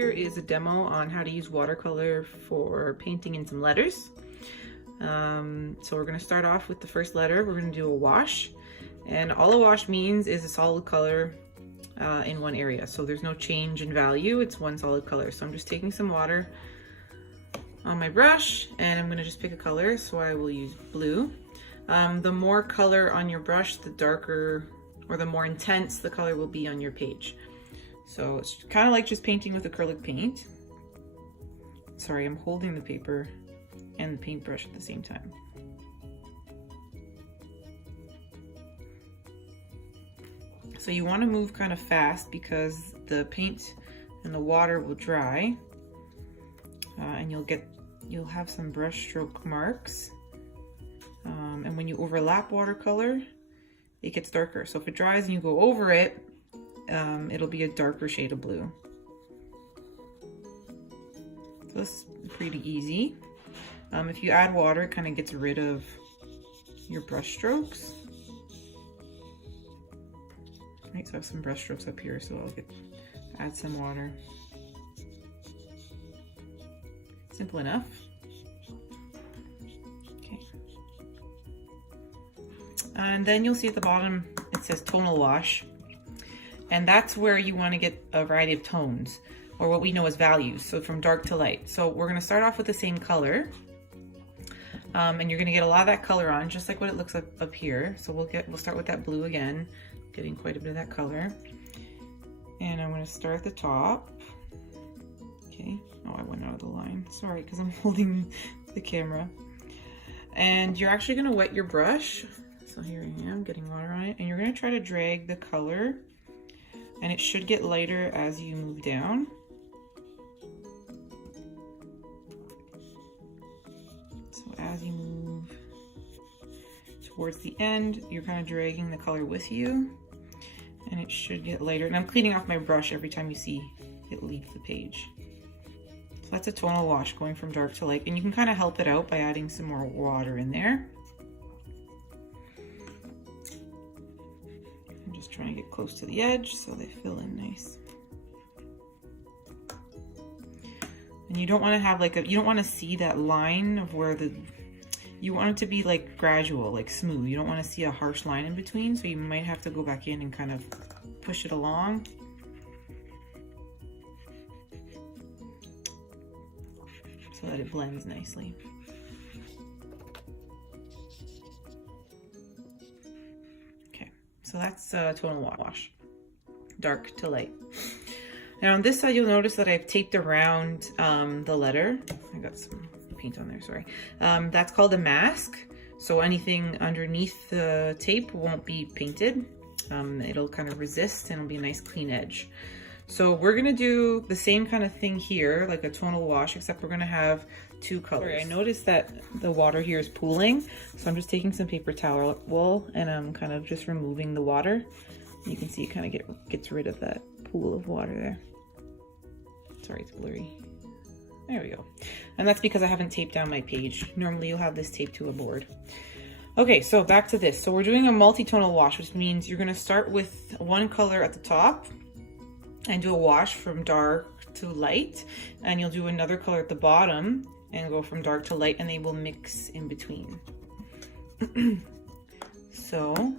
here is a demo on how to use watercolor for painting in some letters. So we're going to start off with the first letter. We're going to do a wash, and all a wash means is a solid color in one area. So there's no change in value, it's one solid color. So I'm just taking some water on my brush and I'm going to just pick a color. So I will use blue. The more color on your brush, the darker or the more intense the color will be on your page. So it's kind of like just painting with acrylic paint. Sorry, I'm holding the paper and the paintbrush at the same time. So you want to move kind of fast because the paint and the water will dry, and you'll have some brush stroke marks. And when you overlap watercolor, it gets darker. So if it dries and you go over it, it'll be a darker shade of blue. So this is pretty easy. If you add water, it kind of gets rid of your brush strokes. Right, so I have some brush strokes up here, so I'll add some water. Simple enough. Okay. And then you'll see at the bottom, it says tonal wash. And that's where you want to get a variety of tones, or what we know as values, so from dark to light. So we're going to start off with the same color, and you're going to get a lot of that color on, just like what it looks like up here. So we'll start with that blue again, getting quite a bit of that color. And I'm going to start at the top. Okay, oh, I went out of the line. Sorry, because I'm holding the camera. And you're actually going to wet your brush. So here I am, getting water on it, and you're going to try to drag the color. And it should get lighter as you move down. So as you move towards the end, you're kind of dragging the color with you, and it should get lighter. And I'm cleaning off my brush every time you see it leave the page. So that's a tonal wash, going from dark to light, and you can kind of help it out by adding some more water in there. Just trying to get close to the edge so they fill in nice. And you don't want to have like you don't want to see that line of where you want it to be like gradual, like smooth. You don't want to see a harsh line in between, so you might have to go back in and kind of push it along. So that it blends nicely. So that's tonal wash, dark to light. Now on this side, you'll notice that I've taped around the letter. I got some paint on there, sorry. That's called a mask. So anything underneath the tape won't be painted. It'll kind of resist and it'll be a nice clean edge. So we're gonna do the same kind of thing here, like a tonal wash, except we're gonna have two colors. Sorry, I noticed that the water here is pooling, so I'm just taking some paper towel and I'm kind of just removing the water. You can see it kind of gets rid of that pool of water there. Sorry, it's blurry. There we go. And that's because I haven't taped down my page. Normally you'll have this taped to a board. Okay, so back to this. So we're doing a multi-tonal wash, which means you're gonna start with one color at the top and do a wash from dark to light, and you'll do another color at the bottom and go from dark to light, and they will mix in between. So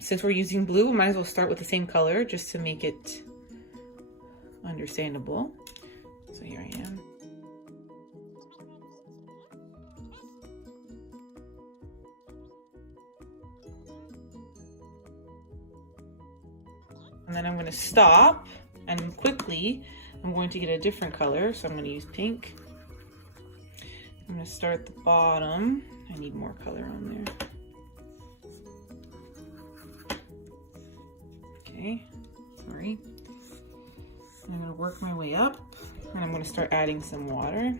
since we're using blue, we might as well start with the same color just to make it understandable. So here I am. And then I'm going to stop, and quickly I'm going to get a different color. So I'm going to use pink. I'm going to start at the bottom. I need more color on there. Okay, sorry. And I'm going to work my way up, and I'm going to start adding some water.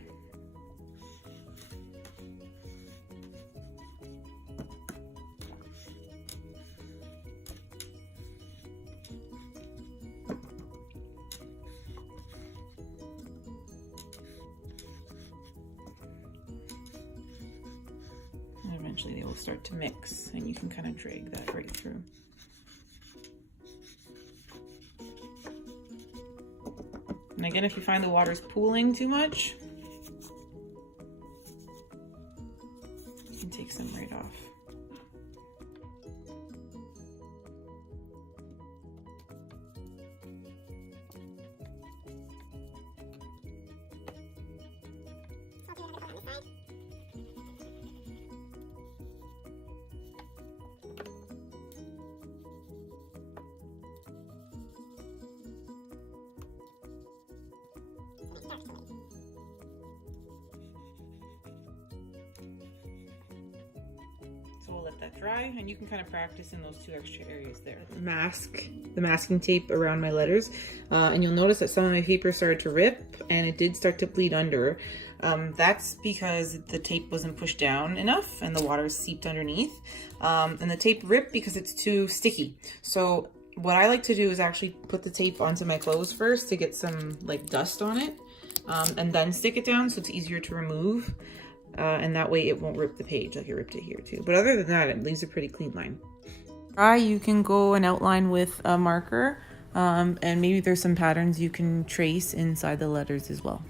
Eventually they will start to mix, and you can kind of drag that right through. And again, if you find the water's pooling too much, you can take some right off. So we'll let that dry, and you can kind of practice in those two extra areas there. Mask the masking tape around my letters, and you'll notice that some of my paper started to rip, and it did start to bleed under. That's because the tape wasn't pushed down enough and the water seeped underneath, and the tape ripped because it's too sticky. So what I like to do is actually put the tape onto my clothes first to get some like dust on it, and then stick it down so it's easier to remove. And that way it won't rip the page like it ripped it here too. But other than that, it leaves a pretty clean line. You can go and outline with a marker, and maybe there's some patterns you can trace inside the letters as well.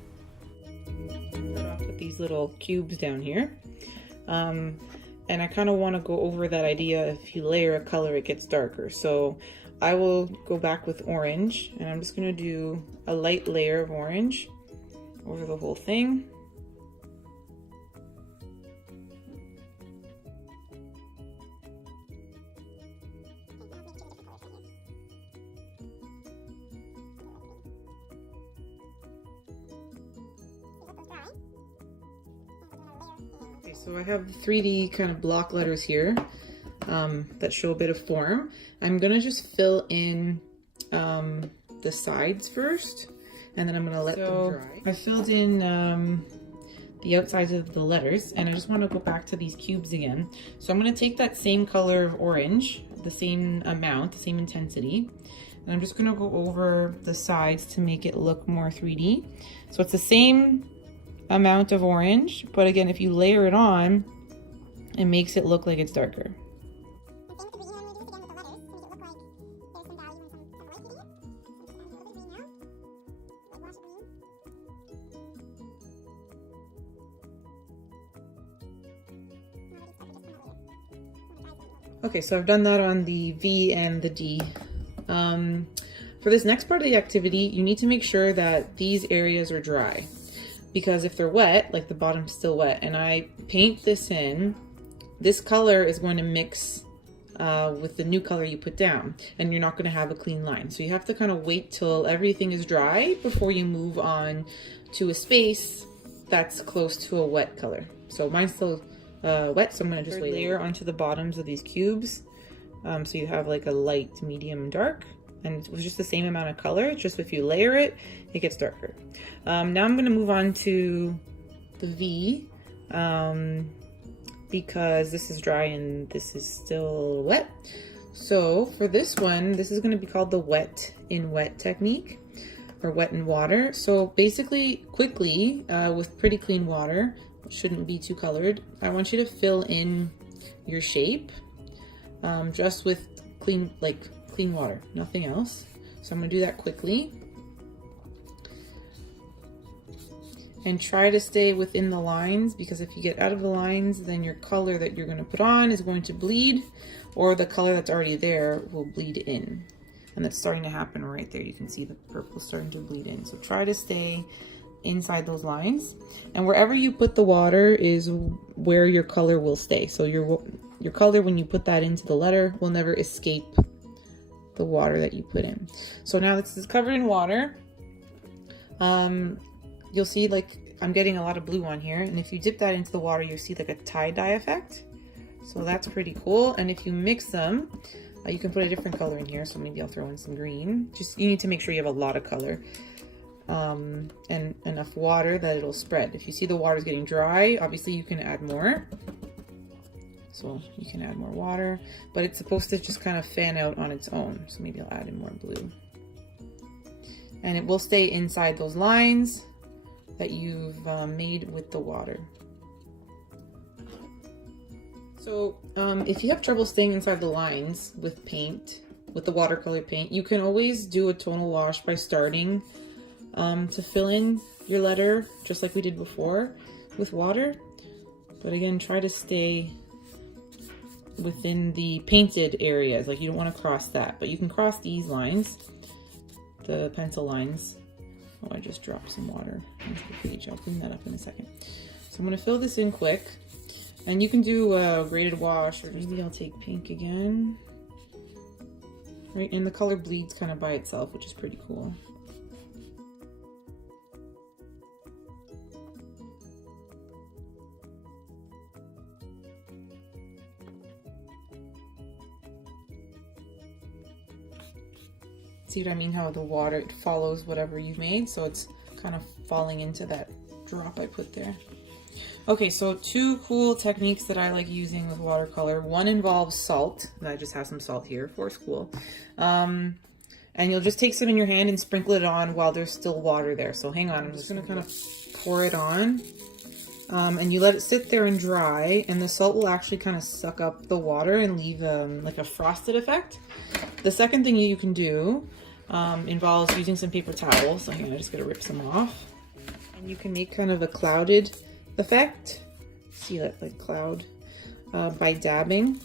Start off with these little cubes down here. And I kind of want to go over that idea, if you layer a color, it gets darker. So I will go back with orange, and I'm just going to do a light layer of orange over the whole thing. So I have 3D kind of block letters here that show a bit of form. I'm gonna just fill in the sides first, and then I'm gonna let them dry. I filled in the outsides of the letters, and I just want to go back to these cubes again. So I'm gonna take that same color of orange, the same amount, the same intensity, and I'm just gonna go over the sides to make it look more 3D. So it's the same amount of orange, but again, if you layer it on, it makes it look like it's darker. Okay, so I've done that on the V and the D. For this next part of the activity, you need to make sure that these areas are dry. Because if they're wet, like the bottom's still wet, and I paint this in, this color is going to mix with the new color you put down, and you're not going to have a clean line. So you have to kind of wait till everything is dry before you move on to a space that's close to a wet color. So mine's still wet, so I'm going to just layer onto the bottoms of these cubes. So you have like a light, medium, dark. And it was just the same amount of color, just if you layer it, it gets darker. Now I'm going to move on to the V, because this is dry and this is still wet. So for this one, this is going to be called the wet in wet technique, or wet in water. So basically, quickly, with pretty clean water, which shouldn't be too colored, I want you to fill in your shape, just with clean water, nothing else. So I'm gonna do that quickly. And try to stay within the lines, because if you get out of the lines, then your color that you're gonna put on is going to bleed, or the color that's already there will bleed in. And that's starting to happen right there. You can see the purple starting to bleed in. So try to stay inside those lines. And wherever you put the water is where your color will stay. So your color, when you put that into the letter, will never escape the water that you put in. So now this is covered in water. You'll see like I'm getting a lot of blue on here, and if you dip that into the water, you'll see like a tie-dye effect. So that's pretty cool. And if you mix them, you can put a different color in here. So maybe I'll throw in some green. Just, you need to make sure you have a lot of color, and enough water that it'll spread. If you see the water's getting dry, obviously you can add more. So you can add more water, but it's supposed to just kind of fan out on its own. So maybe I'll add in more blue. And it will stay inside those lines that you've made with the water. So if you have trouble staying inside the lines with paint, with the watercolor paint, you can always do a tonal wash by starting to fill in your letter just like we did before with water. But again, try to stay within the painted areas. Like you don't want to cross that, but you can cross these lines, the pencil lines. Oh, I just dropped some water into the page. I'll clean that up in a second. So I'm going to fill this in quick, and you can do a graded wash, or maybe I'll take pink again. Right, and the color bleeds kind of by itself, which is pretty cool. See what I mean? How the water, it follows whatever you've made, so it's kind of falling into that drop I put there. Okay, so two cool techniques that I like using with watercolor. One involves salt. I just have some salt here for school. And you'll just take some in your hand and sprinkle it on while there's still water there. So hang on, I'm just gonna kind of pour it on. And you let it sit there and dry, and the salt will actually kind of suck up the water and leave like a frosted effect. The second thing you can do involves using some paper towels. So hang on, I just gotta rip some off. And you can make kind of a clouded effect. See that like cloud by dabbing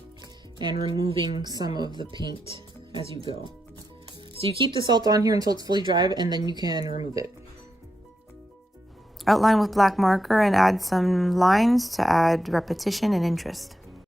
and removing some of the paint as you go. So you keep the salt on here until it's fully dry, and then you can remove it. Outline with black marker and add some lines to add repetition and interest.